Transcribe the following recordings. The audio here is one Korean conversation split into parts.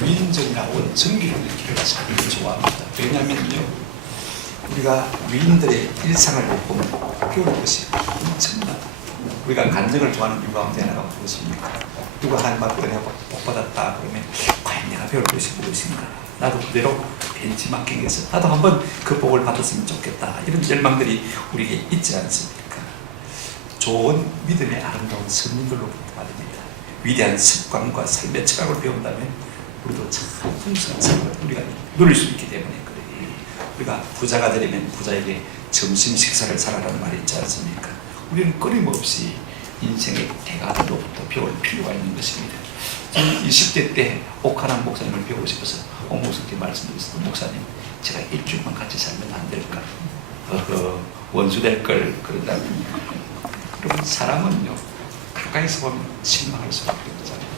위인전이라고 정기를 기를 참 좋아합니다. 왜냐하면요, 우리가 위인들의 일상을 보면 배우는 것이 엄청나다. 우리가 간증을 좋아하는 이유가 언제 하나가 무엇입니까? 누가 하나님 앞에 은혜가 복받았다 그러면 과연 내가 배울 것이 무엇인가? 나도 그대로 벤치마킹해서 나도 한번 그 복을 받았으면 좋겠다. 이런 열망들이 우리에게 있지 않습니까? 좋은 믿음의 아름다운 선민들로부터 말입니다. 위대한 습관과 삶의 철학을 배운다면 우리도 참 풍성한 삶을 우리가 누릴 수 있기 때문에 그래요. 우리가 부자가 되려면 부자에게 점심 식사를 사라라는 말이 있지 않습니까? 우리는 끊임없이 인생의 대가들로부터 배울 필요가 있는 것입니다. 저는 20대 때 옥하남 목사님을 배우고 싶어서 옥 목사님께 말씀드렸어요. 목사님, 제가 일주일만 같이 살면 안 될까? 원수 될 걸 그런다면. 그러면 사람은요, 가까이서 보면 실망할 수밖에 없잖아요.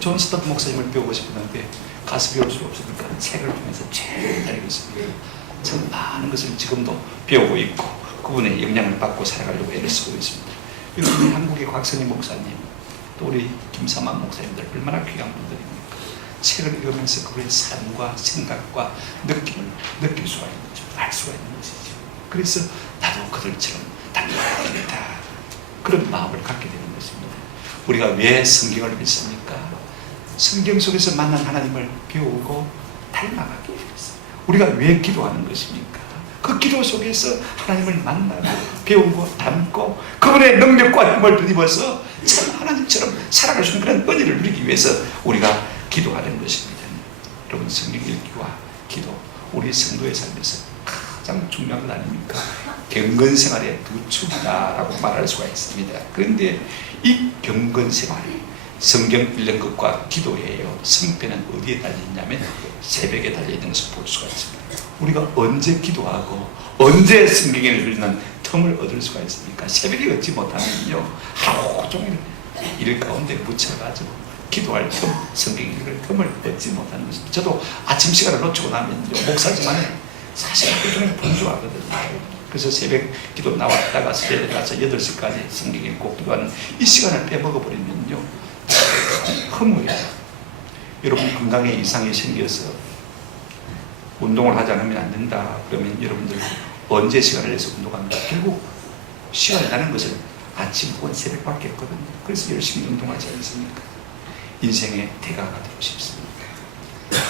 존 스tott 목사님을 배우고 싶었는데 가서 배울 수 없으니까 책을 통해서 쭉 알겠습니다. 참 많은 것을 지금도 배우고 있고 그분의 영향을 받고 살아가려고 애를 쓰고 있습니다. 여러분, 한국의 곽선희 목사님, 또 우리 김삼환 목사님들 얼마나 귀한 분들입니까? 책을 읽으면서 그분의 삶과 생각과 느낌을 느낄 수가 있는 거죠. 알 수가 있는 것이죠. 그래서 나도 그들처럼 달려야 되겠다, 그런 마음을 갖게 되는 것입니다. 우리가 왜 성경을 믿습니까? 성경 속에서 만난 하나님을 배우고 닮아가기 위해서. 우리가 왜 기도하는 것입니까? 그 기도 속에서 하나님을 만나고 배우고 닮고 그분의 능력과 힘을 뒤집어서 참 하나님처럼 살아갈 수 있는 그런 은혜를 누리기 위해서 우리가 기도하는 것입니다. 여러분, 성경 읽기와 기도, 우리 성도의 삶에서 가장 중요한 것 아닙니까? 경건생활의 두 축이다라고 말할 수가 있습니다. 그런데 이 경건생활, 성경 읽는 것과 기도예요. 성패는 어디에 달려있냐면 새벽에 달려있는 것을 볼 수가 있습니다. 우리가 언제 기도하고 언제 성경을 읽는 틈을 얻을 수가 있습니까? 새벽에 얻지 못하면요, 하루 종일 일 가운데 묻혀가지고 기도할 틈, 성경 읽을 틈을 얻지 못하는 것입니다. 저도 아침 시간을 놓치고 나면요, 목사지만 사실 하루 종일 분주하거든요. 그래서 새벽 기도 나왔다가 새벽에 가서 8시까지 성경 읽고 기도하는 이 시간을 빼먹어버리면요, 허무해요. 여러분, 건강에 이상이 생겨서 운동을 하지 않으면 안 된다 그러면 여러분들 언제 시간을 내서 운동합니까? 결국 시간이 나는 것은 아침 혹은 새벽밖에 없거든요. 그래서 열심히 운동하지 않습니까? 인생의 대가가 되고 싶습니까?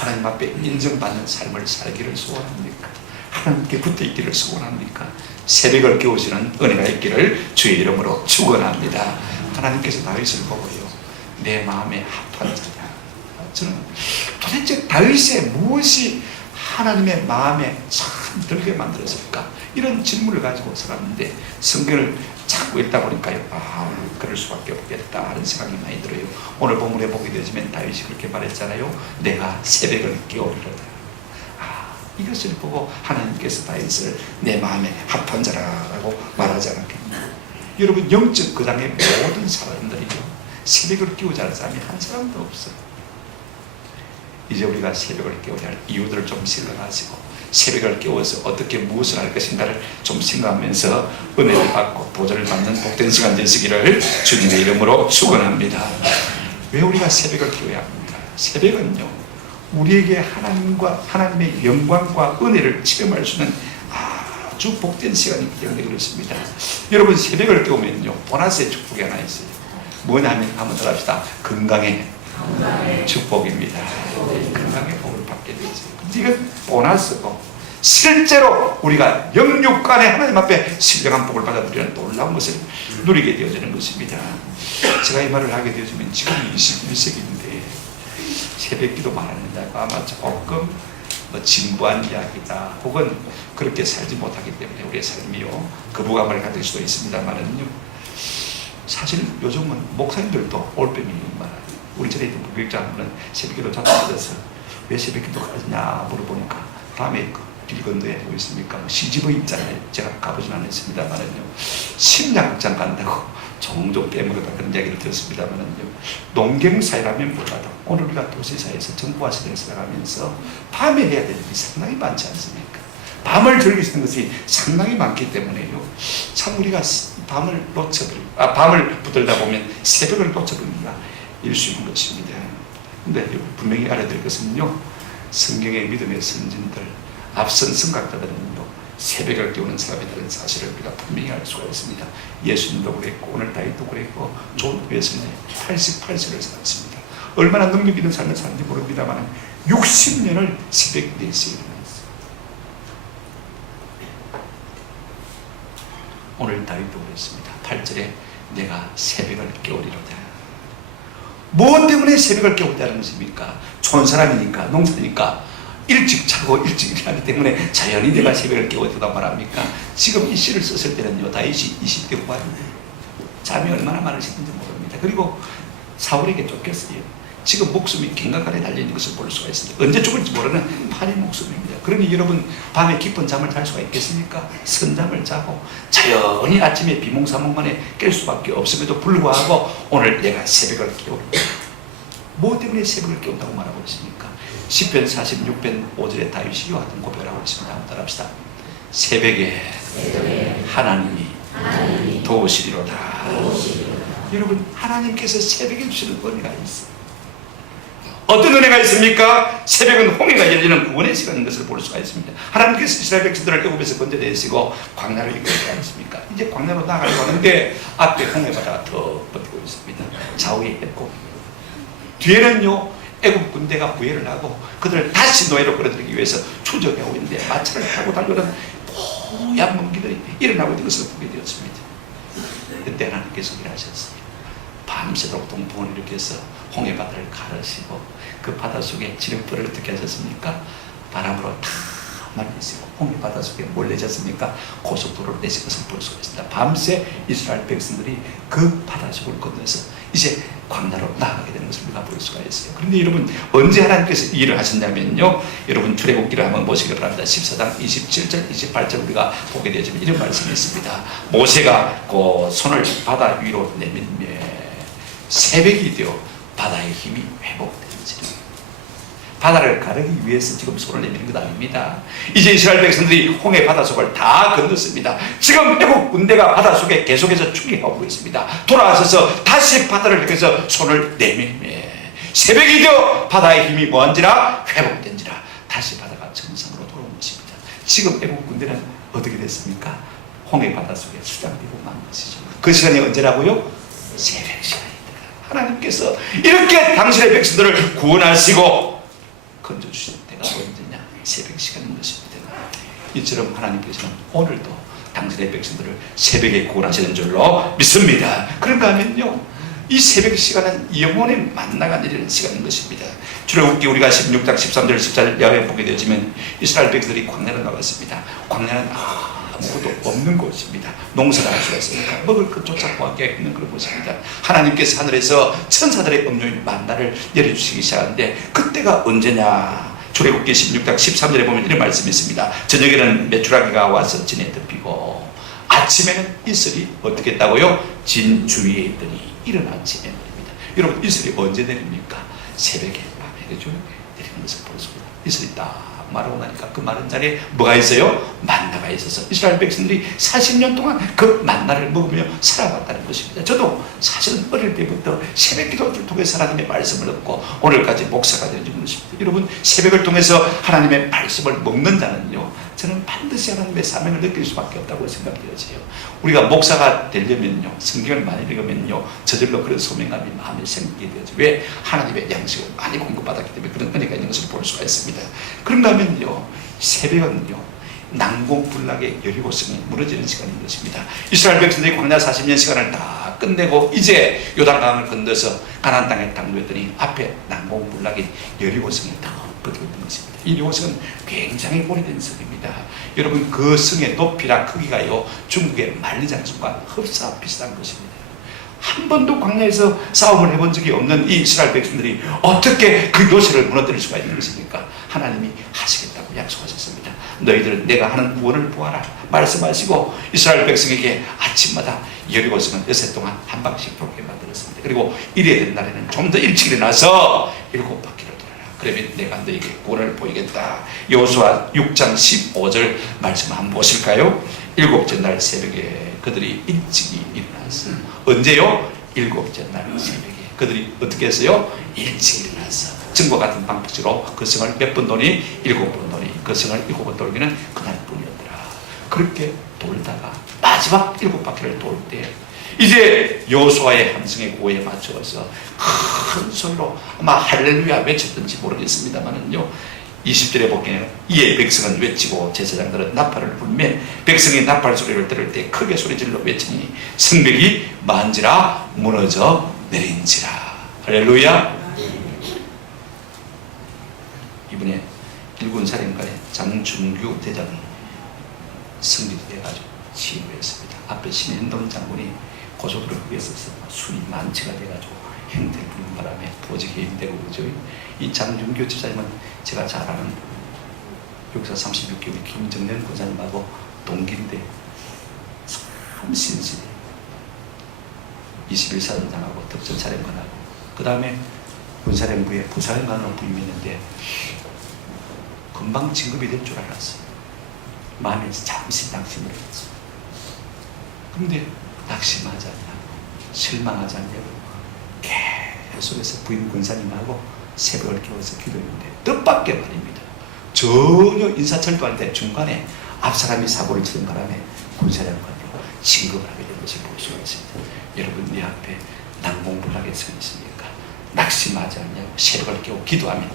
하나님 앞에 인정받는 삶을 살기를 소원합니까? 하나님께 붙어있기를 소원합니까? 새벽을 깨우시는 은혜가 있기를 주의 이름으로 축원합니다. 하나님께서 다윗을 보고요, 내 마음에 합한 자냐. 저는 도대체 다윗의 무엇이 하나님의 마음에 참 들게 만들었을까? 이런 질문을 가지고 살았는데 성경을 자꾸 읽다 보니까요, 그럴 수밖에 없겠다 하는 생각이 많이 들어요. 오늘 본문에 보게 되지만 다윗이 그렇게 말했잖아요. 내가 새벽을 깨우리로다. 이것을 보고 하나님께서 다윗을 내 마음에 합한 자라고 말하지 않았겠나요? 여러분, 영적 거장의 모든 사람들이요, 새벽을 깨우지 않은 사람이 한 사람도 없어요. 이제 우리가 새벽을 깨우자 할 이유들을 좀 생각하시고, 새벽을 깨워서 어떻게 무엇을 할 것인가를 좀 생각하면서 은혜를 받고 보좌를 받는 복된 시간 되시기를 주님의 이름으로 축원합니다. 왜 우리가 새벽을 깨워야 합니까? 새벽은요, 우리에게 하나님과 하나님의 영광과 은혜를 체험할 수 있는 아주 복된 시간이기 때문에 그렇습니다. 여러분, 새벽을 깨우면요, 보너스의 축복이 하나 있어요. 뭐냐면 한번 더 합시다. 건강의 축복입니다. 건강의 복을 받게 되죠. 근데 이건 보너스고, 실제로 우리가 영육간에 하나님 앞에 신령한 복을 받아들이는 놀라운 것을 누리게 되어지는 것입니다. 제가 이 말을 하게 되어지면 지금 21세기인데 새벽 기도 말하는 자가 아마 조금 진부한 이야기다, 혹은 그렇게 살지 못하기 때문에 우리의 삶이요, 거부감을 가질 수도 있습니다만은요, 사실 요즘은 목사님들도 올빼미 말아요. 우리 전에 있던 부교육장은 새벽 기도 자주 받아서 왜 새벽 기도 가느냐 물어보니까 다음에 길 건너에 뭐 있습니까? 시집의 입장에 제가 가보진 않았습니다만은요, 심리학장 간다고 종종 빼먹었다 그런 이야기를 들었습니다만은요, 농경사회라면 몰라도 오늘 우리가 도시사회에서 정부화 시대에 살아가면서 밤에 해야 될 일이 상당히 많지 않습니까? 밤을 즐길 수 있는 것이 상당히 많기 때문에요, 참 우리가 밤을 붙들다 보면 새벽을 놓쳐버리기가 일수 있는 것입니다. 근데 분명히 알아야 될 것은요, 성경의 믿음의 선진들, 앞선 성각자들은요, 새벽을 깨우는 사람이라는 사실을 우리가 분명히 알 수가 있습니다. 예수님도 그랬고 오늘 다윗도 그랬고 존 웨슬리 88세를 살았습니다. 얼마나 능력 있는 삶을 사는지 모릅니다만 60년을 새벽 4시에 일어났어요. 오늘 다윗도 그랬습니다. 8절에 내가 새벽을 깨우리로다. 무엇 때문에 새벽을 깨우자는 것입니까? 좋은 사람이니까, 농사니까 일찍 자고 일찍 일하기 때문에 자연히 내가 새벽을 깨우자고 말합니까? 지금 이 시를 썼을 때는요, 다윗이 20대 후반인데 잠이 얼마나 많으셨는지 모릅니다. 그리고 사울에게 쫓겼어요. 지금 목숨이 갱각간에 달려있는 것을 볼 수가 있습니다. 언제 죽을지 모르는 파리 목숨입니다. 그러니 여러분, 밤에 깊은 잠을 잘 수가 있겠습니까? 선잠을 자고 자연히 아침에 비몽사몽간에 깰 수밖에 없음에도 불구하고 오늘 내가 새벽을 깨우리다. 뭐 때문에 새벽을 깨운다고 말하고 있습니까? 시편 46편 5절에 다윗이 이와 같은 고백을 하고 있습니다. 한번 따라합시다. 새벽에 하나님이 도우시리로다. 여러분, 하나님께서 새벽에 주시는 은혜가 있어요. 어떤 은혜가 있습니까? 새벽은 홍해가 열리는 구원의 시간인 것을 볼 수가 있습니다. 하나님께서 이스라엘 백성들을 애굽에서 건져내시고 광야로 이끌지 않습니까? 이제 광야로 나가려고 하는데 앞에 홍해바다가 더 버티고 있습니다. 좌우에 애굽, 뒤에는요 애굽 군대가 부여를 하고 그들을 다시 노예로 끌어들이기 위해서 추적하고 있는데 마차를 타고 달려오는 뽀얀 먼 길들이 일어나고 있는 것을 보게 되었습니다. 그때 하나님께서 일하셨어요. 밤새도록 동풍을 일으켜서 홍해 바다를 가르시고 그 바다 속에 지름불을 어떻게 하셨습니까? 바람으로 다 말리시고 홍해 바다 속에 뭘 내셨습니까? 고속도로를 내신 것을 볼 수가 있습니다. 밤새 이스라엘 백성들이 그 바다 속을 건너서 이제 광야로 나아가게 되는 것을 우리가 볼 수가 있어요. 그런데 여러분, 언제 하나님께서 이 일을 하셨냐면요, 여러분 출애굽기를 한번 보시기 바랍니다. 14장 27절 28절 우리가 보게 되지만 이런 말씀이 있습니다. 모세가 그 손을 바다 위로 내밀며 새벽이 되어 바다의 힘이 회복되는지라. 바다를 가르기 위해서 지금 손을 내미는 것 아닙니다. 이제 이스라엘 백성들이 홍해 바다 속을 다 건넜습니다. 지금 애국 군대가 바다 속에 계속해서 추격하고 있습니다. 돌아와서 다시 바다를 향해서 손을 내밀며 새벽이 되어 바다의 힘이 뭐한지라 회복된지라. 다시 바다가 정상으로 돌아온 것입니다. 지금 애국 군대는 어떻게 됐습니까? 홍해 바다 속에 수장되고 만 것이죠. 그 시간이 언제라고요? 새벽 시간입니다. 하나님께서 이렇게 당신의 백성들을 구원하시고 건져주시는 때가 언제냐? 새벽 시간인 것입니다. 이처럼 하나님께서는 오늘도 당신의 백성들을 새벽에 구원하시는 줄로 믿습니다. 그런가 하면요, 이 새벽 시간은 영혼의 만나가 내리는 시간인 것입니다. 출애굽기 우리가 16장 13절 14절 야외에 보게 되지만 이스라엘 백성들이 광야로 나갔습니다. 광야는 아무것도 없는 곳입니다. 농사를 할 수가 있으니까 먹을 것조차 구하기 힘든 그런 곳입니다. 하나님께서 하늘에서 천사들의 음료인 만나를 내려주시기 시작하는데 그때가 언제냐? 출애굽기 16장 13절에 보면 이런 말씀이 있습니다. 저녁에는 메추라기가 와서 진에 덮이고 아침에는 이슬이 어떻게 했다고요? 진 주위에 있더니 이른 아침에 내립니다. 여러분, 이슬이 언제 내립니까? 새벽에, 밤에, 그죠? 내리는 것을 볼 수가 있습니다. 이슬이 딱 마르고 나니까 그 마른 자리에 뭐가 있어요? 만나가 있어서 이스라엘 백성들이 40년 동안 그 만나를 먹으며 살아왔다는 것입니다. 저도 사실은 어릴 때부터 새벽 기도를 통해서 하나님의 말씀을 얻고 오늘까지 목사가 되는 줄 모릅니다. 여러분, 새벽을 통해서 하나님의 말씀을 먹는 자는요, 저는 반드시 하나님의 사명을 느낄 수밖에 없다고 생각되어져요. 우리가 목사가 되려면요, 성경을 많이 읽으면요, 저절로 그런 소명감이 마음에 생기게 되죠. 왜? 하나님의 양식을 많이 공급받았기 때문에 그런 은혜가 있는 것을 볼 수가 있습니다. 그런가 하면요, 새벽은요, 난공불락의 여리고성이 무너지는 시간인 것입니다. 이스라엘 백성들이 광야 40년 시간을 다 끝내고 이제 요단강을 건너서 가나안 땅에 딱 놓였더니 앞에 난공불락인 여리고성이 딱 뻗어 있는 것입니다. 이 여리고성은 굉장히 오래된 성입니다. 여러분, 그 성의 높이나 크기가요, 중국의 만리장성과 흡사 비슷한 것입니다. 한 번도 광야에서 싸움을 해본 적이 없는 이 이스라엘 백성들이 어떻게 그 요새를 무너뜨릴 수가 있는 것입니까? 하나님이 하시겠다고 약속하셨습니다. 너희들은 내가 하는 구원을 보아라 말씀하시고 이스라엘 백성에게 아침마다 여리고성은 여세 동안 한 방씩 돌게 만들었습니다. 그리고 이래야 되는 날에는 좀 더 일찍 일어나서 7바퀴를 돌아라. 그러면 내가 너희에게 구원을 보이겠다. 여호수아 6장 15절 말씀 한번 보실까요? 7째 날 새벽에 그들이 일찍이 일어났어. 언제요? 7째 날 새벽에 그들이 어떻게 했어요? 일찍 일어났어. 증거 같은 방식으로 그 성을 몇 번 도니? 7번 도니. 그 성을 7번 돌기는 그날뿐이었더라. 그렇게 돌다가 마지막 7바퀴를 돌 때 이제 여호수아의 함성의 고에 맞춰서 큰 소리로 아마 할렐루야 외쳤던지 모르겠습니다만은요, 20절에 보기에는 이에 백성은 외치고 제사장들은 나팔을 불며 백성이 나팔 소리를 들을 때 크게 소리질러 외치니 성벽이 만지라 무너져 내린지라. 할렐루야. 이번에 일군 사령관의 장준규 대장이 승리가 돼가지고 치유했습니다. 앞에 신현동 장군이 고속도로 위에 서서 술이 만취가 돼가지고 행태를 부는 바람에 보직이 해임되고 그러죠. 이 장준규 집사님은 제가 잘 아는 역사 36개월 김정년 권사님하고 동기인데 참 신실해. 21사단장하고 덕전사령관하고 그 다음에 군사령부에 부사령관으로 부임했는데 금방 진급이 될 줄 알았어요. 마음에 잠시 낙심을 했어. 그런데 낙심하지 않냐고, 실망하지 않냐고 계속해서 부임 군사님하고 새벽을 깨워서 기도했는데 뜻밖의 말입니다. 전혀 인사철도 할 때 중간에 앞사람이 사고를 치는 바람에 군사령관으로 진급을 하게 된 것을 볼 수가 있습니다. 여러분, 네 앞에 난공불락의 성이 있습니까? 낙심하지 않냐고 새벽을 깨워 기도하면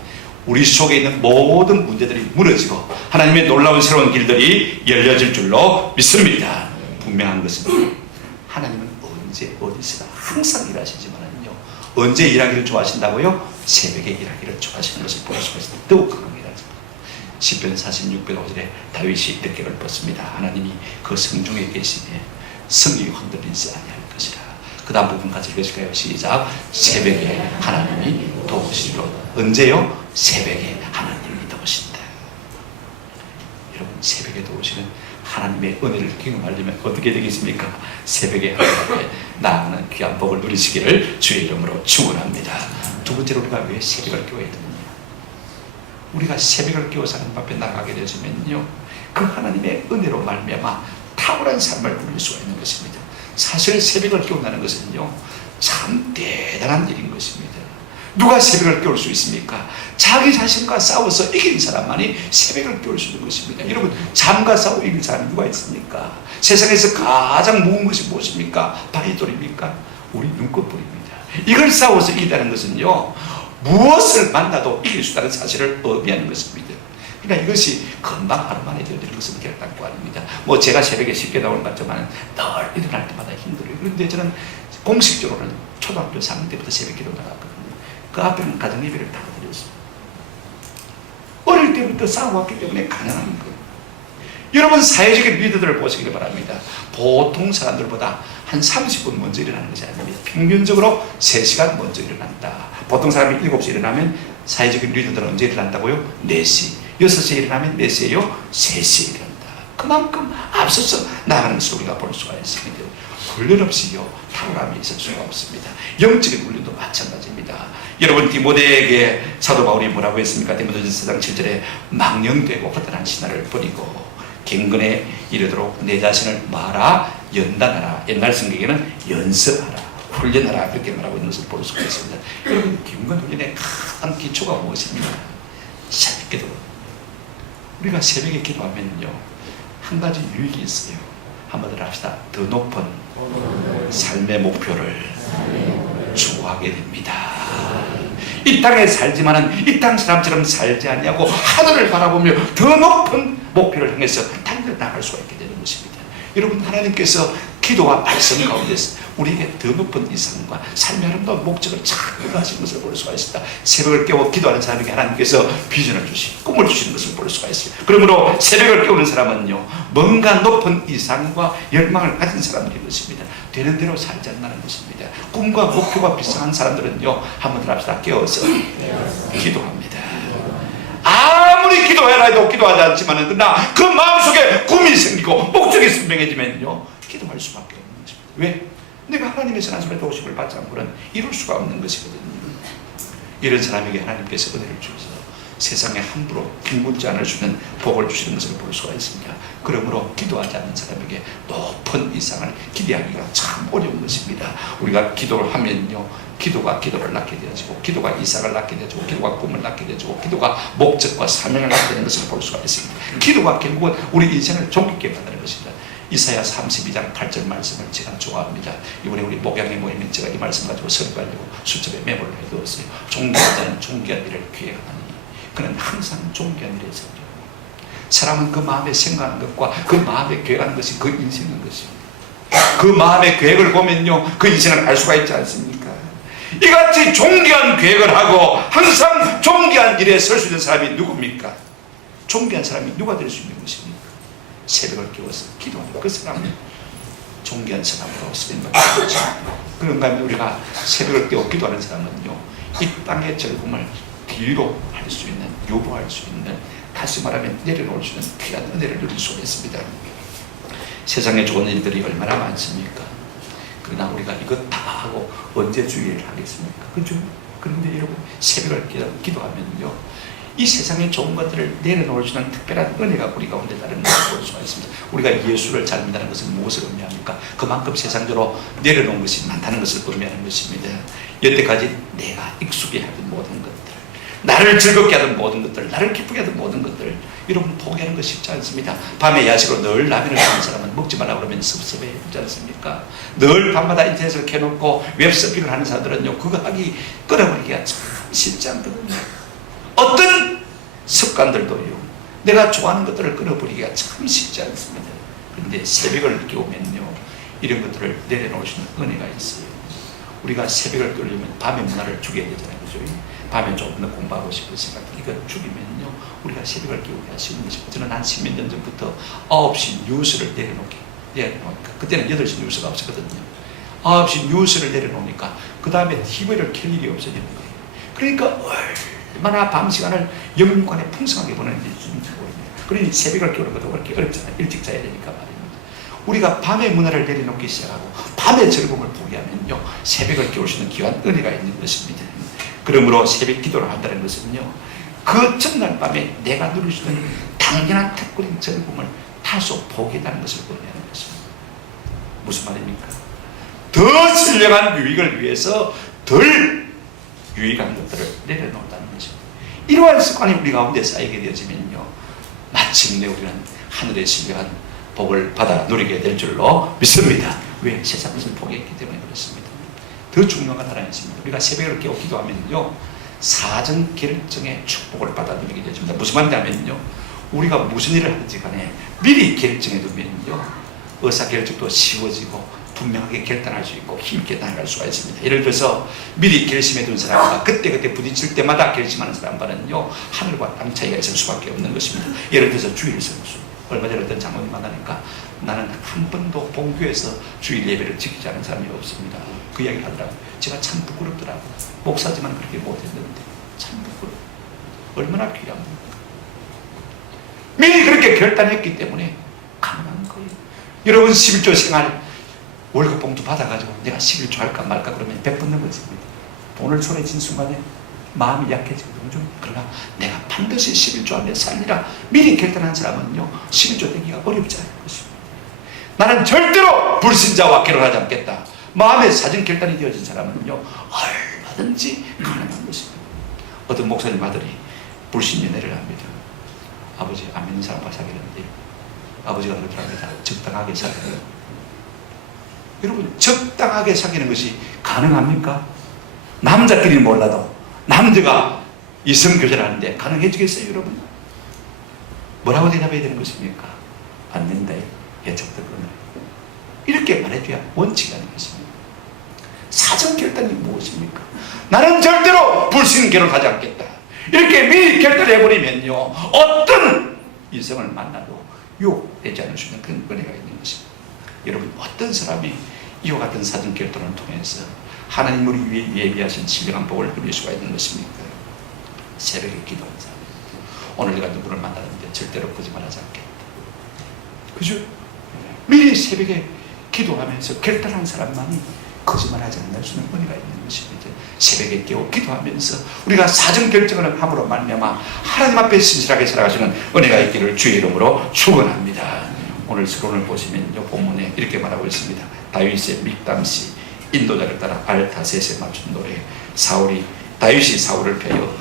우리 속에 있는 모든 문제들이 무너지고 하나님의 놀라운 새로운 길들이 열려질 줄로 믿습니다. 분명한 것은 하나님은 언제 어디서나 항상 일하시지만은요, 언제 일하기를 좋아하신다고요? 새벽에 일하기를 좋아하시는 것을 볼 수가 있습니다. 더욱 강합니다. 시편 46편 5절에 다윗이 이렇게 읊었습니다. 하나님이 그 성중에 계시네 성이 흔들리지 아니할 것이라. 그 다음 부분 같이 읽으실까요? 시작. 새벽에 하나님이 도우시리로다. 언제요? 새벽에 하나님이 도우신다. 여러분, 새벽에 도우시는 하나님의 은혜를 경험하려면 어떻게 되겠습니까? 새벽에 하나님 앞에 나아가는 귀한 복을 누리시기를 주의 이름으로 축원합니다. 두 번째로 우리가 왜 새벽을 깨워야 되느냐? 우리가 새벽을 깨워서 하나님 앞에 나가게 되시면요, 그 하나님의 은혜로 말미암아 탁월한 삶을 누릴 수가 있는 것입니다. 사실 새벽을 깨운다는 것은요, 참 대단한 일인 것입니다. 누가 새벽을 깨울 수 있습니까? 자기 자신과 싸워서 이긴 사람만이 새벽을 깨울 수 있는 것입니다. 여러분, 잠과 싸워 이긴 사람이 누가 있습니까? 세상에서 가장 무거운 것이 무엇입니까? 바위돌입니까? 우리 눈꺼풀입니다. 이걸 싸워서 이긴다는 것은요, 무엇을 만나도 이길 수 있다는 사실을 의미하는 것입니다. 그러니까 이것이 금방 하루 만에 되어지는 것은 결단코 아닙니다. 뭐 제가 새벽에 쉽게 나오는 것 같지만 늘 일어날 때마다 힘들어요. 그런데 저는 공식적으로는 초등학교 3학년 때부터 새벽기도 나갔거든요. 그 앞에는 가정예배를 다 드렸어요. 어릴 때부터 싸워왔기 때문에 가능한 거예요. 여러분, 사회적인 리더들을 보시길 바랍니다. 보통 사람들보다 한 30분 먼저 일어나는 것이 아닙니다. 평균적으로 3시간 먼저 일어난다. 보통 사람이 7시에 일어나면 사회적인 리더들은 언제 일어난다고요? 4시. 6시에 일어나면 몇 시에요? 3시에 일어난다. 그만큼 앞서서 나가는 것을 우리가 볼 수가 있습니다. 훈련 없이요, 탁월함이 있을 수가 없습니다. 영적인 훈련도 마찬가지입니다. 여러분, 디모데에게 사도 바울이 뭐라고 했습니까? 디모데전서 4장 7절에 망령되고 허탄한 신화를 버리고 경건에 이르도록 내 자신을 말아 연단하라. 옛날 성경에는 연습하라, 훈련하라, 그렇게 말하고 있는 것을 볼 수가 있습니다. 여러분, 경건 훈련의 큰 기초가 무엇입니까? 새벽기도. 우리가 새벽에 기도하면요, 한 가지 유익이 있어요. 한마디로 합시다. 더 높은 삶의 목표를 추구하게 됩니다. 이 땅에 살지만은 이 땅 사람처럼 살지 않냐고 하늘을 바라보며 더 높은 목표를 향해서 달려 나갈 수가 있게 되는 것입니다. 여러분, 하나님께서 기도와 말씀 가운데서 우리에게 더 높은 이상과 삶의 아름다운 목적을 찾고 가신 것을 볼 수가 있습니다. 새벽을 깨워 기도하는 사람에게 하나님께서 비전을 주시고 꿈을 주시는 것을 볼 수가 있습니다. 그러므로 새벽을 깨우는 사람은요, 뭔가 높은 이상과 열망을 가진 사람들인 것입니다. 되는 대로 살지 않는다는 것입니다. 꿈과 목표가 비상한 사람들은요, 한번 더 합시다. 깨워서 기도합니다. 아무리 기도해라 해도 기도하지 않지만, 그러나 그 마음속에 꿈이 생기고 목적이 선명해지면요, 기도할 수밖에 없는 것입니다. 왜? 내가 하나님의 선한 손에 도우심을 받지 않고는 이룰 수가 없는 것이거든요. 이런 사람에게 하나님께서 은혜를 주셔서 세상에 함부로 빈묻지 않을 수 있는 복을 주시는 것을 볼 수가 있습니다. 그러므로 기도하지 않는 사람에게 높은 이상을 기대하기가 참 어려운 것입니다. 우리가 기도를 하면요, 기도가 기도를 낳게 되어지고, 기도가 이상을 낳게 되어지고, 기도가 꿈을 낳게 되어지고, 기도가 목적과 사명을 낳게 되는 것을 볼 수가 있습니다. 기도가 결국은 우리 인생을 종깃게 만드는 것입니다. 이사야 32장 8절 말씀을 제가 좋아합니다. 이번에 우리 목양의 모임에 제가 이 말씀 가지고 설교하려고 수첩에 메모를 해두었어요. 존귀한 자는 존귀한 일을 기획하니 그는 항상 존귀한 일에 서죠. 사람은 그 마음에 생각하는 것과 그 마음에 계획하는 것이 그 인생인 것입니다. 그 마음의 계획을 보면요, 그 인생을 알 수가 있지 않습니까? 이같이 존귀한 계획을 하고 항상 존귀한 일에 설 수 있는 사람이 누굽니까? 존귀한 사람이 누가 될 수 있는 것입니까? 새벽을 깨워서 기도하는 그 사람은 존귀한 사람으로 쓰임받는 거죠. 그런가 하면 우리가 새벽을 깨워 기도하는 사람은요, 이 땅의 즐거움을 뒤로 할 수 있는, 유보할 수 있는, 다시 말하면 내려놓을 수 있는 귀한 은혜를 누릴 수가 있습니다. 세상에 좋은 일들이 얼마나 많습니까? 그러나 우리가 이것 다 하고 언제 주의를 하겠습니까? 그죠? 그런데 여러분, 새벽을 기도하면요, 이 세상에 좋은 것들을 내려놓을 수 있는 특별한 은혜가 우리 가운데 다른 것을 볼 수가 있습니다. 우리가 예수를 잘 믿는다는 것은 무엇을 의미합니까? 그만큼 세상적으로 내려놓은 것이 많다는 것을 의미하는 것입니다. 여태까지 내가 익숙해 하던 모든 것들, 나를 즐겁게 하던 모든 것들, 나를 기쁘게 하던 모든 것들, 여러분, 포기하는 것이 쉽지 않습니다. 밤에 야식으로 늘 라면을 먹는 사람은 먹지 말라고 그러면 섭섭해 하지 않습니까? 늘 밤마다 인터넷을 켜놓고 웹서핑을 하는 사람들은요, 그거 하기 끊어버리기가 참 쉽지 않거든요. 어떤 습관들도요, 내가 좋아하는 것들을 끊어버리기가 참 쉽지 않습니다. 그런데 새벽을 깨우면요, 이런 것들을 내려놓을 수 있는 은혜가 있어요. 우리가 새벽을 깨우려면 밤의 문화를 죽여야 되잖아요. 그죠? 밤에 조금 더 공부하고 싶으니까 이거 죽이면요 우리가 새벽을 깨우기가 쉬운 것입니다. 저는 한 10몇 년 전부터 9시 뉴스를 내려놓기 그때는 8시 뉴스가 없었거든요. 9시 뉴스를 내려놓으니까 그 다음에 TV를 켤 일이 없어지는 거예요. 그러니까 얼마나 밤 시간을 영육간에 풍성하게 보내는지 보입니다. 그러니 새벽을 깨우는 것도 그렇게 어렵잖아요. 일찍 자야 되니까 말입니다. 우리가 밤의 문화를 내려놓기 시작하고 밤의 즐거움을 포기하면요 새벽을 깨울 수 있는 기간 은혜가 있는 것입니다. 그러므로 새벽 기도를 한다는 것은요 그 전날 밤에 내가 누릴 수 있는 당연한 특권인 즐거움을 다소 포기한다는 것을 의미하는 것입니다. 무슨 말입니까? 더 신령한 유익을 위해서 덜 유익한 것들을 내려놓는다는 것입니다. 이러한 습관이 우리 가운데 쌓이게 되어지면요 마침내 우리는 하늘의 신령한 복을 받아 누리게 될 줄로 믿습니다. 왜? 세상 것을 포기했기 때문에 그렇습니다. 더 중요한 건 하나 있습니다. 우리가 새벽을 깨워 기도하면요 사전 결정의 축복을 받아 누리게 되십니다. 무슨 말이냐면요 우리가 무슨 일을 하든지 간에 미리 결정해 두면요 의사결정도 쉬워지고 분명하게 결단할 수 있고 힘있게 나아갈 수가 있습니다. 예를 들어서 미리 결심해 둔 사람과 그때그때 부딪힐 때마다 결심하는 사람과는요 하늘과 땅 차이가 있을 수밖에 없는 것입니다. 예를 들어서 주일 성수, 얼마 전에 어떤 장로님 만나니까 나는 한 번도 본교에서 주일 예배를 지키지 않은 사람이 없습니다. 그 이야기를 하더라고요. 제가 참 부끄럽더라고요. 목사지만 그렇게 못했는데 참 부끄러워요. 얼마나 귀합니까? 미리 그렇게 결단했기 때문에 가능한 거예요. 여러분 11조 생활 월급 봉투 받아가지고 내가 11조 할까 말까 그러면 100번 넘어집니다. 돈을 손에 쥔 순간에 마음이 약해지거든요. 그러나 내가 반드시 11조 안에 살리라 미리 결단한 사람은요 11조 되기가 어렵지 않은 것입니다. 나는 절대로 불신자와 결혼하지 않겠다. 마음의 사전 결단이 되어진 사람은요 얼마든지 가능한 것입니다. 어떤 목사님 아들이 불신 연애를 합니다. 아버지 안 믿는 사람과 사귀는데 아버지가 그렇게 합니다. 적당하게 사귀어요. 여러분 적당하게 사귀는 것이 가능합니까? 남자끼리는 몰라도 남자가 이성교제를 하는데 가능해지겠어요 여러분? 뭐라고 대답해야 되는 것입니까? 안 된다. 예측도 그러네. 이렇게 말해줘야 원칙이 아닌 것입니다. 사전 결단이 무엇입니까? 나는 절대로 불신 결혼하지 않겠다. 이렇게 미리 결단해버리면요 어떤 이성을 만나도 유혹되지 않을 수 있는 그런 은혜가 있는 것입니다. 여러분 어떤 사람이 이와 같은 사전 결단을 통해서 하나님 우리 위해 예비하신 신령한 복을 누릴 수가 있는 것입니까? 새벽에 기도하는 사람. 오늘 내가 누구를 만나는데 절대로 거짓말하지 않겠다. 그죠? 미리 새벽에 기도하면서 결단한 사람만이 거짓말하지 않을 수 있는 은혜가 있는 것입니다. 새벽에 깨워 기도하면서 우리가 사전 결정을 함으로 말미암아 하나님 앞에 신실하게 살아가시는 은혜가 있기를 주의 이름으로 축원합니다. 오늘 서론을 보시면 이 본문에 이렇게 말하고 있습니다. 다윗의 믹담시 인도자를 따라 알타셋에 맞춘 노래. 다윗이 사울을 펴여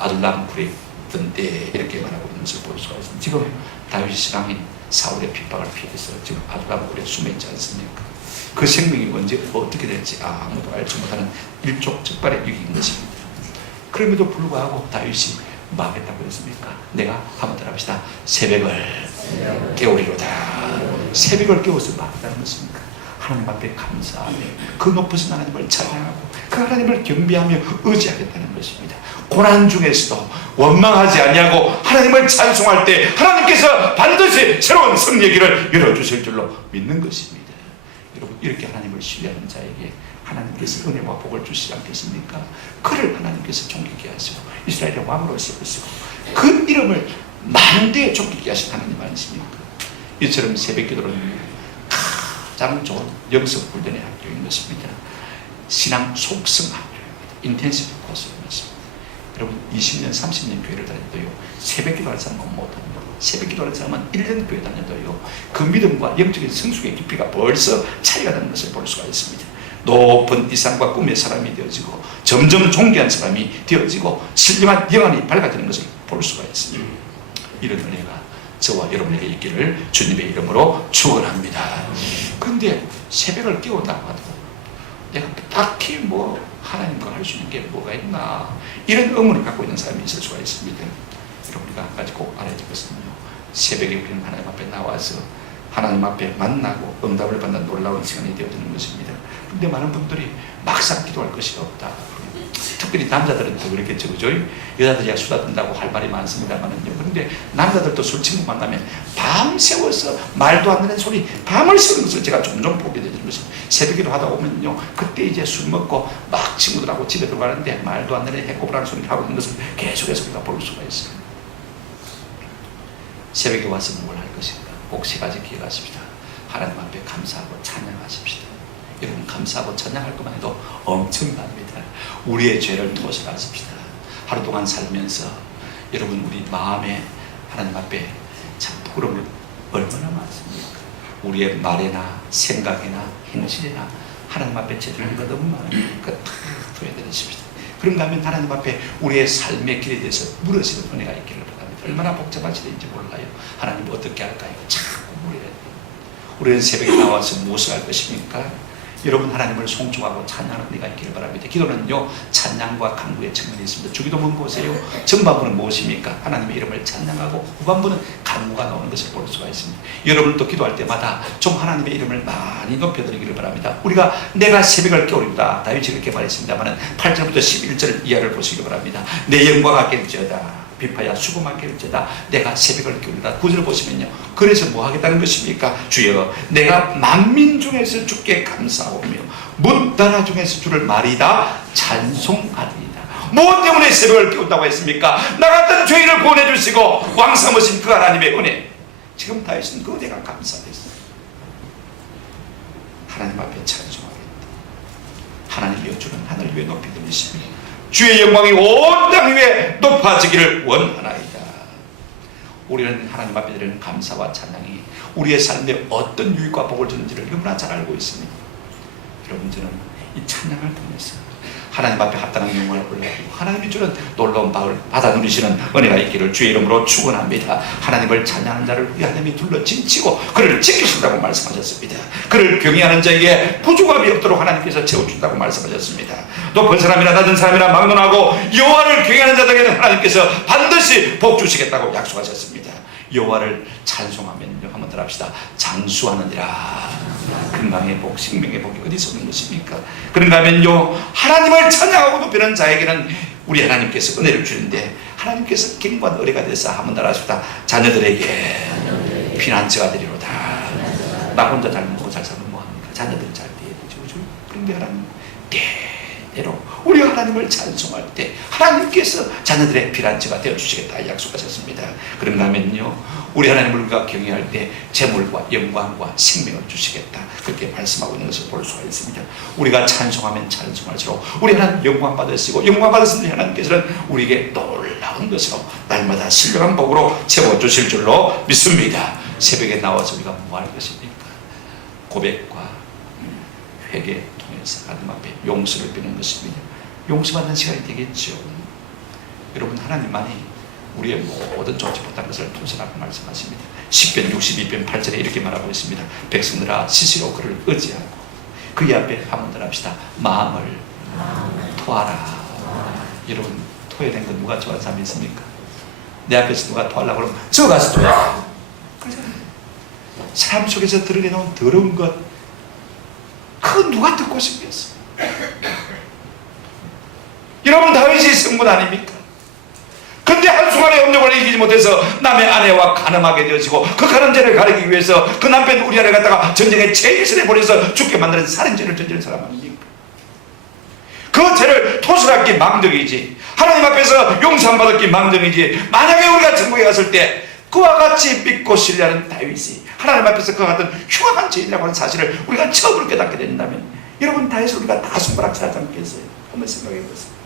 아둘람 굴에 있던 때 이렇게 말하고 있는 것을 볼 수가 있습니다. 지금 다윗이 신앙인 사울의 핍박을 피해서 지금 아둘람 굴에 숨어 있지 않습니까? 그 생명이 언제 어떻게 될지 아무도 알지 못하는 일촉즉발의 위기인 것입니다. 그럼에도 불구하고 다윗이 망했다고 했습니까? 내가 한번 따라합시다. 새벽을 깨우리로다. 새벽을 깨워서 망했다는 것입니까? 하나님 앞에 감사하며 그 높으신 하나님을 찬양하고 그 하나님을 경배하며 의지하겠다는 것입니다. 고난 중에서도 원망하지 아니하고 하나님을 찬송할 때 하나님께서 반드시 새로운 성례기를 열어주실 줄로 믿는 것입니다. 여러분 이렇게 하나님을 신뢰하는 자에게 하나님께서 은혜와 복을 주시지 않겠습니까? 그를 하나님께서 존귀케 하시고 이스라엘의 왕으로 세우시고 그 이름을 만대에 존귀케 하신 하나님 아니십니까? 이처럼 새벽 기도는 가장 좋은 영성 훈련의 학교인 것입니다. 신앙 속성 학교입니다. 인텐시브 코스인 것입니다. 여러분 20년 30년 교회를 다녀도요 새벽 기도하는 사람은 못합니다. 새벽 기도하는 사람은 1년 교회 다녀도요 그 믿음과 영적인 성숙의 깊이가 벌써 차이가 나는 것을 볼 수가 있습니다. 높은 이상과 꿈의 사람이 되어지고 점점 존귀한 사람이 되어지고 신령한 영안이 밝아지는 것을 볼 수가 있습니다. 이런 은혜가 저와 여러분에게 있기를 주님의 이름으로 축원합니다. 그런데 새벽을 깨운다고 하도 내가 딱히 뭐 하나님과 할 수 있는 게 뭐가 있나 이런 의문을 갖고 있는 사람이 있을 수가 있습니다. 여러분 우리가 한 가지 꼭 알아야 될 것은요 새벽에 우리는 하나님 앞에 나와서 하나님 앞에 만나고 응답을 받는 놀라운 시간이 되어지는 것입니다. 근데 많은 분들이 막상 기도할 것이 없다. 특별히 남자들은 더 그렇겠죠, 그죠? 여자들이야 수다 뜬다고 할 말이 많습니다만은요. 그런데 남자들도 술 친구 만나면 밤새워서 말도 안 되는 소리 밤을 새는 것을 제가 종종 보게 되는 것입니다. 새벽기도 하다 보면요, 그때 이제 술 먹고 막 친구들하고 집에 들어가는데 말도 안 되는 해코브라는 소리를 하고 있는 것을 계속해서 우리가 볼 수가 있어요. 새벽에 와서 뭘 할 것인가? 꼭 세 가지 기억하십시다. 하나님 앞에 감사하고 찬양하십시다. 여러분, 감사하고 찬양할 것만 해도 엄청납니다. 우리의 죄를 토설하십시다. 하루 동안 살면서 여러분, 우리 마음에 하나님 앞에 참 부끄러움이 얼마나 많습니까? 우리의 말이나 생각이나 행실이나 하나님 앞에 제대로 한 것 너무 많으니까 다 도와드리십시다. 그런가 하면 하나님 앞에 우리의 삶의 길에 대해서 물으시는 은혜가 있기를 바랍니다. 얼마나 복잡하시는지 몰라요. 하나님 어떻게 할까요? 자꾸 물어야 돼요. 우리는 새벽에 나와서 무엇을 할 것입니까? 여러분, 하나님을 송축하고 찬양하는 은혜가 있기를 바랍니다. 기도는요, 찬양과 간구의 측면이 있습니다. 주기도문 보세요. 전반부는 무엇입니까? 하나님의 이름을 찬양하고, 후반부는 간구가 나오는 것을 볼 수가 있습니다. 여러분도 기도할 때마다 좀 하나님의 이름을 많이 높여드리기를 바랍니다. 우리가 내가 새벽을 깨우리다, 다윗이 그렇게 말했습니다만 8절부터 11절 이하를 보시기 바랍니다. 내 영광아 깰지어다, 비파야 수고만 깰지어다, 내가 새벽을 깨우리다. 9절 보시면요, 그래서 뭐 하겠다는 것입니까? 주여, 내가 만민 중에서 주께 감사하오며 문나라 중에서 주를 말이다 찬송하리이다. 무엇 때문에 새벽을 깨운다고 했습니까? 나 같은 죄인을 구원해 주시고 왕 삼으신 그 하나님의 은혜. 지금 다윗은 그 은혜가 감사했어요. 하나님 앞에 찬송하겠다. 하나님이여, 주는 하늘 위에 높이 들리시며 주의 영광이 온 땅 위에 높아지기를 원하나이다. 우리는 하나님 앞에 드리는 감사와 찬양이 우리의 삶에 어떤 유익과 복을 주는지를 너무나 잘 알고 있습니다. 여러분, 저는 이 찬양을 통해서 하나님 앞에 합당한 영광을 올리고 하나님이 주는 놀라운 바를 받아 누리시는 은혜가 있기를 주의 이름으로 축원합니다. 하나님을 찬양하는 자를 우리 하나님이 둘러 진치고 그를 지키신다고 말씀하셨습니다. 그를 경외하는 자에게 부족함이 없도록 하나님께서 채워준다고 말씀하셨습니다. 높은 사람이나 낮은 사람이나 막론하고 여호와를 경외하는 자들에게는 하나님께서 반드시 복 주시겠다고 약속하셨습니다. 여호와를 찬송하면요, 한번 더 합시다. 장수하느니라. 건강의 복, 생명의 복이 어디서 오는 것입니까? 그런가 하면요, 하나님을 찬양하고 높이는 자에게는 우리 하나님께서 은혜를 주는데, 하나님께서 경관 의뢰가 돼서 한번 더 하십시다. 자녀들에게 피난처가 되리로다. 나 혼자 잘 먹고 잘 살면 뭐합니까? 자녀들이 잘 돼야 되죠. 그런데 하나님 때로 우리 하나님을 찬송할 때 하나님께서 자녀들의 피난처가 되어주시겠다 약속하셨습니다. 그런가 하면요, 우리 하나님을 우리가 경외할 때 재물과 영광과 생명을 주시겠다, 그렇게 말씀하고 있는 것을 볼 수가 있습니다. 우리가 찬송하면 찬송할수록 우리 하나님 영광 받으시고, 영광 받으신 하나님께서는 우리에게 놀라운 것으로 날마다 신령한 복으로 채워주실 줄로 믿습니다. 새벽에 나와서 우리가 뭐 할 것입니까? 고백과 회개 통해서 하나님 앞에 용서를 비는 것입니다. 용서받는 시간이 되겠죠. 여러분, 하나님만이 우리의 모든 좋지 못한 것을 토설하고 말씀하십니다. 10편 62편 8절에 이렇게 말하고 있습니다. 백성들아, 스스로 그를 의지하고 그의 앞에 한번 더 합시다. 마음을 토하라. 여러분, 토해낸 건 누가 좋아하는 사람이 있습니까? 내 앞에서 누가 토하려고 그러면 저 가서 토해. 삶 속에서 드러내놓은 더러운 것, 그거 누가 듣고 싶겠어? 여러분, 다윗이 성분 아닙니까? 근데 한순간에 염려를 이기지 못해서 남의 아내와 간음하게 되어지고, 그 간음죄를 가리기 위해서 그 남편 우리아를 갖다가 전쟁의 최일선에 보내서 죽게 만드는 살인죄를 저지른 사람 아닙니까? 그 죄를 토설하기 망정이지, 하나님 앞에서 용서 안 받았기 망정이지. 만약에 우리가 천국에 갔을 때 그와 같이 믿고 신뢰하는 다윗이 하나님 앞에서 그와 같은 흉악한 죄인이라고 하는 사실을 우리가 처음으로 깨닫게 된다면, 여러분, 다윗을 우리가 다 손가락질하지 않겠어요? 한번 생각해 보세요.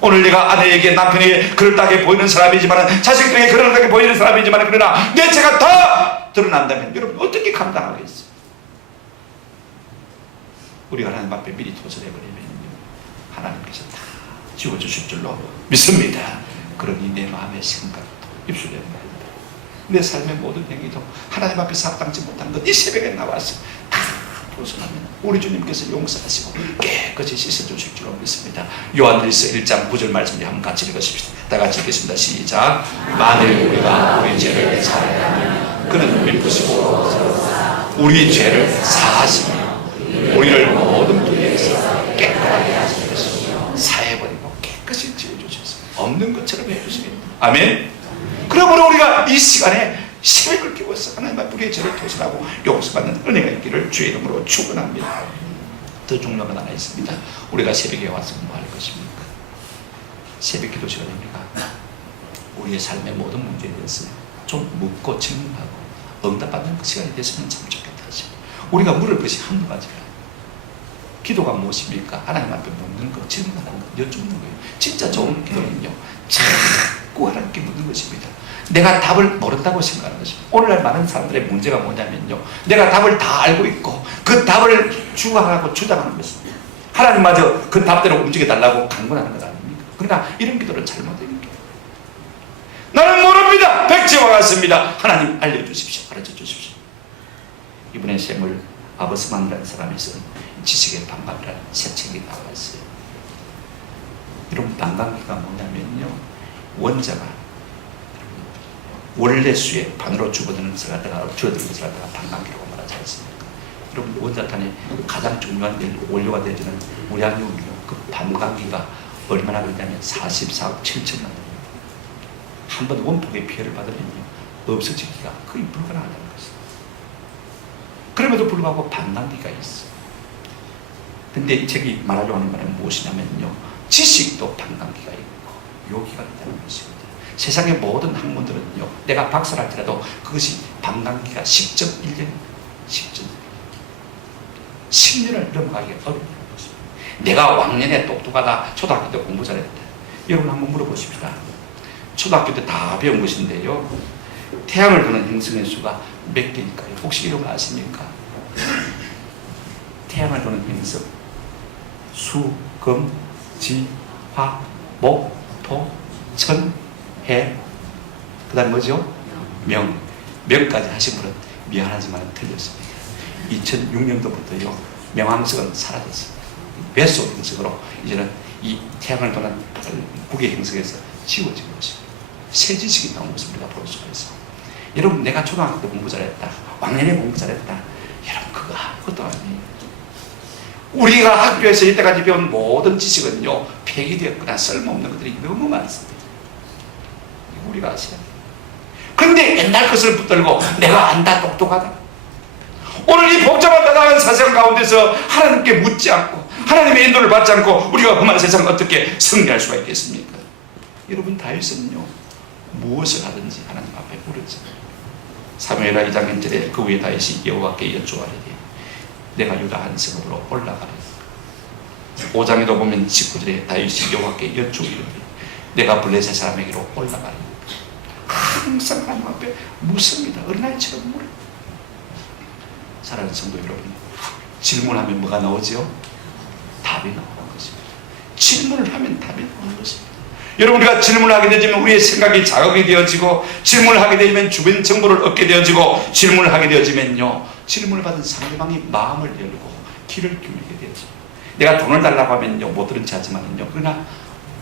오늘 내가 아내에게, 남편에게 그럴듯하게 보이는 사람이지만, 자식들에게 그럴듯하게 보이는 사람이지만, 그러나 내 죄가 다 드러난다면 여러분 어떻게 감당하겠어요? 우리가 하나님 앞에 미리 토설해버리면 하나님께서 다 지워주실 줄로 믿습니다. 그러니 내 마음의 생각도, 입술의 말도, 내 삶의 모든 행위도 하나님 앞에서 합당치 못한 것 이 새벽에 나와서 다 벗어나면 우리 주님께서 용서하시고 깨끗이 씻어주실 줄로 믿습니다. 요한일서 1장 9절 말씀을 한번 같이 읽으십시다. 다 같이 읽겠습니다. 시작. 만일 우리가 우리 죄를 사하면 그는 미쁘시고 우리 죄를 사하시며 우리를 모든 불의에서 깨끗하게 하시옵소서. 사해버리고 깨끗이 지어주셔서 없는 것처럼 해주시겠다. 아멘. 그러므로 우리가 이 시간에 새벽을 깨워서 하나님 앞에 우리의 죄를 토설하고 용서받는 은혜가 있기를 주의 이름으로 축원합니다. 더 중요한 건 하나 있습니다. 우리가 새벽에 와서 뭐 할 것입니까? 새벽 기도 시간입니까? 우리의 삶의 모든 문제에 대해서 좀 묻고 질문하고 응답받는 시간이 됐으면 참 좋겠다 하십니다. 우리가 물을 것이 한두 가지가 기도가 무엇입니까? 하나님 앞에 묻는 것, 질문하는 것, 여쭙는 거예요. 진짜 좋은 기도는요, 자꾸 하나님께 묻는 것입니다. 내가 답을 모른다고 생각하는 것입니다. 오늘날 많은 사람들의 문제가 뭐냐면요, 내가 답을 다 알고 있고 그 답을 주장하고 주장하는 것입니다. 하나님마저 그 답대로 움직여달라고 강권하는 것 아닙니까? 그러나 이런 기도는 잘못된 기도. 나는 모릅니다. 백지와 같습니다. 하나님 알려주십시오. 가르쳐 주십시오. 이번에 샘을 아버스만이라는 사람이 쓴 지식의 반감이라는 새 책이 나왔어요. 이런 반감기가 뭐냐면요, 원자가 원래 수의 반으로 줄어드는 것을 갖다가 반감기라고 말하지 않습니까? 여러분, 원자탄의 가장 중요한 원료가 되어지는 우라늄이요, 그 반감기가 얼마나 그러냐면 44억 7천만 원입니다. 한번 원폭의 피해를 받으면요, 없어지기가 거의 불가능하다는 것입니다. 그럼에도 불구하고 반감기가 있어요. 근데 이 책이 말하려고 하는 말은 무엇이냐면요, 지식도 반감기가 있고 요기가 있다는 것입니다. 세상의 모든 학문들은요, 내가 박사를 할지라도 그것이 반감기가 10.1년, 10년을 넘어가기가 어렵다는 것입니다. 내가 왕년에 똑똑하다, 초등학교 때 공부 잘했다. 여러분 한번 물어보십시다. 초등학교 때 다 배운 것인데요, 태양을 도는 행성의 수가 몇 개일까요? 혹시 이런 거 아십니까? 태양을 도는 행성, 수, 금, 지, 화, 목, 토, 천, 해, 그 다음 뭐죠? 명. 명까지 하신 분은 미안하지만 틀렸습니다. 2006년도부터요, 명왕성은 사라졌습니다. 뱃속 행성으로 이제는 이 태양을 도는 국의 행성에서 지워진 것입니다. 새 지식이 나온 것을 우리가 볼 수가 있어. 여러분, 내가 초등학교 때 공부 잘했다, 왕년에 공부 잘했다, 여러분 그거 아무것도 아니에요. 우리가 학교에서 이때까지 배운 모든 지식은요, 폐기되었거나 쓸모없는 것들이 너무 많습니다. 우리가 아셔야 돼요. 그런데 옛날 것을 붙들고 내가 안다, 똑똑하다. 오늘 이 복잡한 다양한 세상 가운데서 하나님께 묻지 않고 하나님의 인도를 받지 않고 우리가 험한 세상을 어떻게 승리할 수가 있겠습니까? 여러분, 다윗은요, 무엇을 하든지 하나님 앞에 물었죠. 사무엘하 2장 1절에 그 후에 다윗이 여호와께 여쭈아르되 내가 유다 한 성읍으로 올라가리. 5장에도 보면 19절에 다윗이 여호와께 여쭈이르되 내가 블레셋 사람에게로 올라가리. 항상 하나님 앞에 묻습니다. 어린아이처럼 물어. 사랑하는 성도 여러분, 질문하면 뭐가 나오죠? 답이 나오는 것입니다. 질문을 하면 답이 나오는 것입니다. 여러분, 우리가 질문을 하게 되면 우리의 생각이 자극이 되어지고, 질문을 하게 되면 주변 정보를 얻게 되어지고, 질문을 하게 되어지면요, 질문을 받은 상대방이 마음을 열고 귀를 기울이게 되어집니다. 내가 돈을 달라고 하면요, 못 들은 체 하지만요, 그러나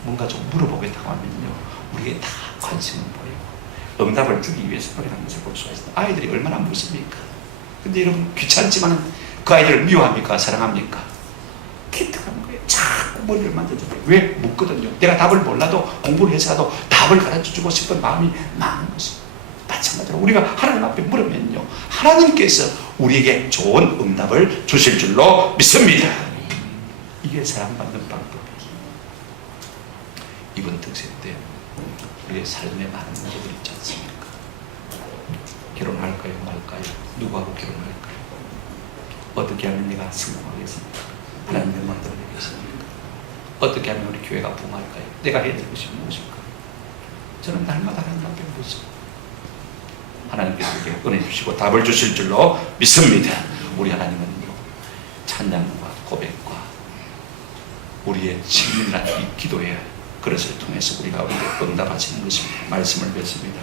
뭔가 좀 물어보겠다고 하면요, 우리에게 다 관심을 보이고 응답을 주기 위해서 노력하는 것을 볼 수가 있습니다. 아이들이 얼마나 묻습니까? 근데 여러분, 귀찮지만 그 아이들을 미워합니까? 사랑합니까? 기특한 거예요. 자꾸 머리를 만져줘요. 왜? 묻거든요. 내가 답을 몰라도 공부를 해서라도 답을 가르쳐주고 싶은 마음이 많은 것입니다. 마찬가지로 우리가 하나님 앞에 물으면요, 하나님께서 우리에게 좋은 응답을 주실 줄로 믿습니다. 이게 사랑받는 방법이에요. 이번 특세 때 우리의 삶에 많은 문제들이 있지 않습니까? 결혼할까요? 말까요? 누구하고 결혼할까요? 어떻게 하면 내가 성공하겠습니까? 하나님 명만 들어내겠습니까? 어떻게 하면 우리 교회가 부흥할까요? 내가 해야 될 것이 무엇일까? 저는 날마다 하나님 앞에 묻습니다. 하나님께서 우리에게 은혜 주시고 답을 주실 줄로 믿습니다. 우리 하나님은요, 찬양과 고백과 우리의 질문이란 이 기도의 그것을 통해서 우리가 응답하시는 것입니다. 말씀을 뵙습니다.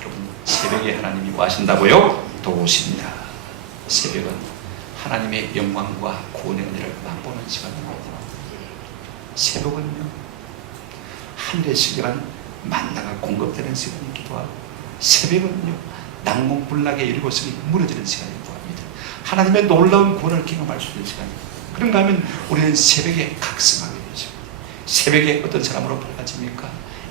여러분, 새벽에 하나님이 와신다고요? 도우십니다. 새벽은 하나님의 영광과 구원의 은혜를 맛보는 시간입니다. 새벽은요, 하늘의 신령한 만나가 공급되는 시간이기도 하고, 새벽은요, 난공불락의 일곱성이 무너지는 시간이기도 합니다. 하나님의 놀라운 구원을 경험할 수 있는 시간입니다. 그런가 하면 우리는 새벽에 각성하게 되죠. 새벽에 어떤 사람으로 밝아집니까?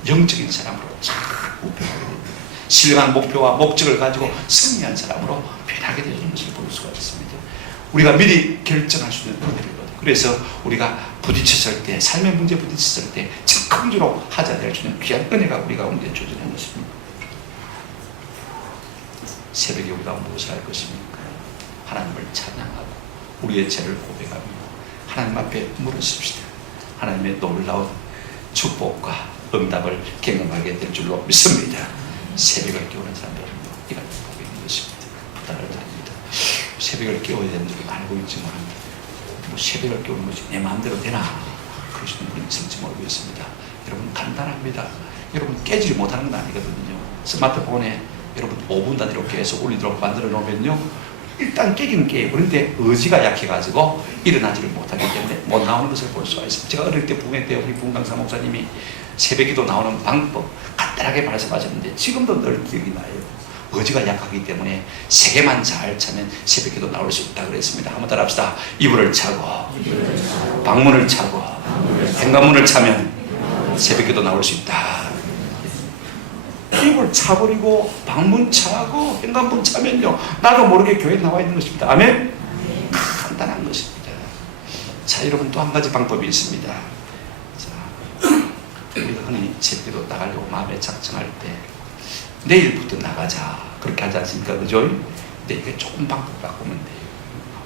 영적인 사람으로 자꾸 변하게 됩니다. 신령한 목표와 목적을 가지고 승리한 사람으로 변하게 되는 것을 볼 수가 있습니다. 우리가 미리 결정할 수 있는 은혜거든요. 그래서 우리가 부딪혔을 때, 삶의 문제 부딪혔을 때 즉흥적으로 하자될 수 있는 귀한 은혜가 우리가 가운데 주어지는 것입니다. 새벽에 우리가 무엇을 할 것입니까? 하나님을 찬양하고 우리의 죄를 고백하며 하나님 앞에 물으십시다. 하나님의 놀라운 축복과 응답을 경험하게 될 줄로 믿습니다. 새벽을 깨우는 사람들은 이걸 보고 있는 것입니다. 부탁을 드립니다. 새벽을 깨워야 되는 줄 알고 있지만 새벽을 깨우는 것이 내 마음대로 되나 그러시는 분이 있을지 모르겠습니다. 여러분 간단합니다. 여러분 깨지지 못하는 건 아니거든요. 스마트폰에 여러분 5분 단위로 계속 올리도록 만들어 놓으면요 일단 깨긴 깨요. 그런데 의지가 약해가지고 일어나지를 못하기 때문에 못 나오는 것을 볼 수가 있습니다. 제가 어릴 때 부흥회 때 우리 부흥강사 목사님이 새벽에도 나오는 방법 간단하게 말씀하셨는데 지금도 늘 기억이 나요. 의지가 약하기 때문에 세 개만 잘 차면 새벽에도 나올 수 있다 그랬습니다. 한번 따라합시다. 이불을 차고 방문을 차고 현관문을 차면 새벽에도 나올 수 있다. 이불 차버리고 방문 차고 현관문 차면요 나도 모르게 교회에 나와 있는 것입니다. 아멘? 간단한 것입니다. 자 여러분 또 한 가지 방법이 있습니다. 자, 우리가 흔히 새벽에도 나가려고 마음에 작정할 때 내일부터 나가자 그렇게 하지 않습니까? 그죠? 근데 이게 조금 방법 바꾸면 돼요.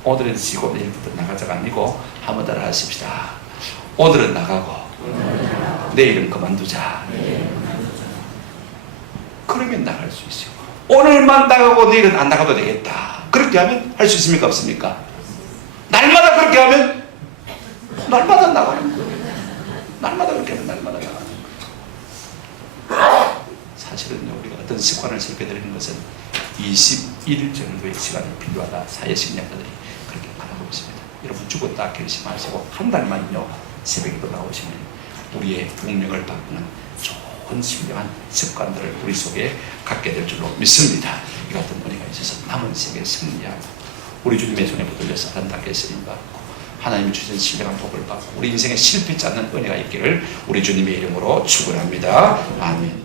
오늘은 쉬고 내일부터 나가자가 아니고 한번 따라 하십시다. 오늘은 나가고 내일은 그만두자. 그러면 나갈 수 있어요. 오늘만 나가고 내일은 안 나가도 되겠다. 그렇게 하면 할 수 있습니까? 없습니까? 날마다 그렇게 하면 날마다 나가는 거예요. 날마다 그렇게 하면 날마다 나가는 거예요. 사실은요 우리가 어떤 습관을 설계되는 것은 21일 정도의 시간이 필요하다. 사회식량가들이 그렇게 말하고 있습니다. 여러분 죽었다 결심하시고 한 달만요 새벽에도 나오시면 우리의 운명을 바꾸는 좋은 신령한 습관들을 우리 속에 갖게 될 줄로 믿습니다. 이 같은 은혜가 있어서 남은 세계에 승리하고 우리 주님의 손에 붙들려서 아름답게 쓰임받고 하나님이 주신 신령한 복을 받고 우리 인생에 실패치 않는 은혜가 있기를 우리 주님의 이름으로 축원합니다. 아멘.